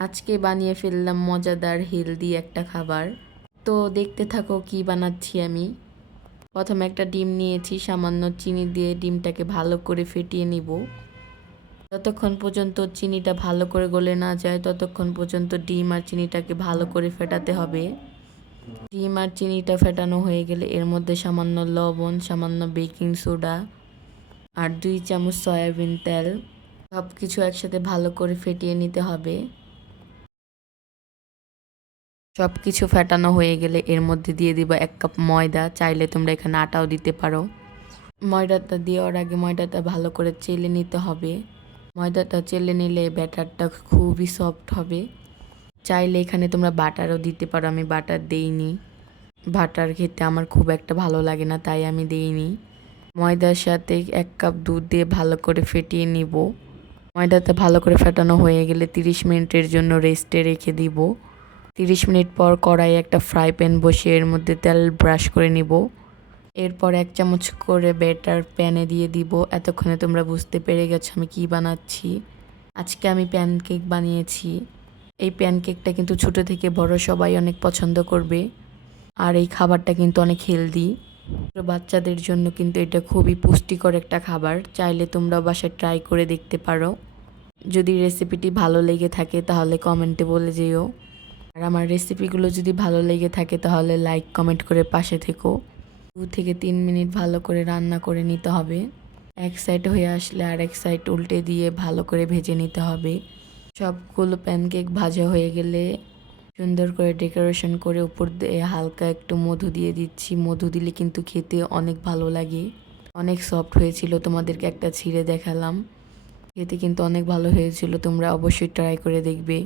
আজকে বানিয়ে ফেললাম মজাদার হেলদি একটা খাবার। তো দেখতে থাকো কি বানাচ্ছি আমি। প্রথমে একটা ডিম নিয়েছি, সামান্য চিনি দিয়ে ডিমটাকে ভালো করে ফেটিয়ে নিব। যতক্ষণ পর্যন্ত চিনিটা ভালো করে গলে না যায় ততক্ষণ পর্যন্ত ডিম আর চিনিটাকে ভালো করে ফেটাতে হবে। ডিম আর চিনিটা ফেটানো হয়ে গেলে এর মধ্যে সামান্য লবণ, সামান্য বেকিং সোডা আর 2 চামচ সয়াবিন তেল সব কিছু একসাথে ভালো করে ফেটিয়ে নিতে হবে। সব কিছু ফেটানো হয়ে গেলে এর মধ্যে দিয়ে দিব 1 কাপ ময়দা, চাইলে তোমরা এখানে আটাও দিতে পারো। ময়দাটা দেওয়ার আগে ময়দাটা ভালো করে চেলে নিতে হবে। ময়দাটা চেলে নিলে ব্যাটারটা খুবই সফট হবে। চাইলে এখানে তোমরা বাটারও দিতে পারো, আমি বাটার দেইনি। বাটার খেতে আমার খুব একটা ভালো লাগে না, তাই আমি দেইনি। ময়দার সাথে 1 কাপ দুধ দিয়ে ভালো করে ফেটিয়ে নিব। ময়দাটা ভালো করে ফেটানো হয়ে গেলে 30 মিনিটের জন্য রেস্টে রেখে দিব। 30 মিনিট পর কড়াইয়ে একটা ফ্রাই প্যান বসিয়ে এর মধ্যে তেল ব্রাশ করে নিব। এরপর 1 চামচ করে ব্যাটার প্যানে দিয়ে দিব। এতক্ষণে তোমরা বুঝতে পেরে গেছো আমি কি বানাচ্ছি। আজকে আমি প্যানকেক বানিয়েছি। এই প্যানকেকটা কিন্তু ছোট থেকে বড় সবাই অনেক পছন্দ করবে। আর এই খাবারটা কিন্তু অনেক হেলদি। বাচ্চাদের জন্য কিন্তু এটা খুবই পুষ্টিকর একটা খাবার। চাইলে তোমরা বাসায় ট্রাই করে দেখতে পারো। যদি রেসিপিটি ভালো লেগে থাকে তাহলে কমেন্টে বলে যেও। আর আমার রেসিপিগুলো যদি ভালো লেগে থাকে তাহলে লাইক কমেন্ট করে পাশে থেকো। 2 থেকে 3 মিনিট ভালো করে রান্না করে নিতে হবে। এক সাইড হয়ে আসলে আরেক সাইড উল্টে দিয়ে ভালো করে ভেজে নিতে হবে। সবগুলো প্যানকেক ভাজা হয়ে গেলে সুন্দর করে ডেকোরেশন করে উপর দিয়ে হালকা একটু মধু দিয়ে দিচ্ছি। মধু দিলে কিন্তু খেতে অনেক ভালো লাগে। অনেক সফট হয়েছিল, তোমাদেরকে একটা ছিঁড়ে দেখালাম। খেতে কিন্তু অনেক ভালো হয়েছিল, তোমরা অবশ্যই ট্রাই করে দেখবে।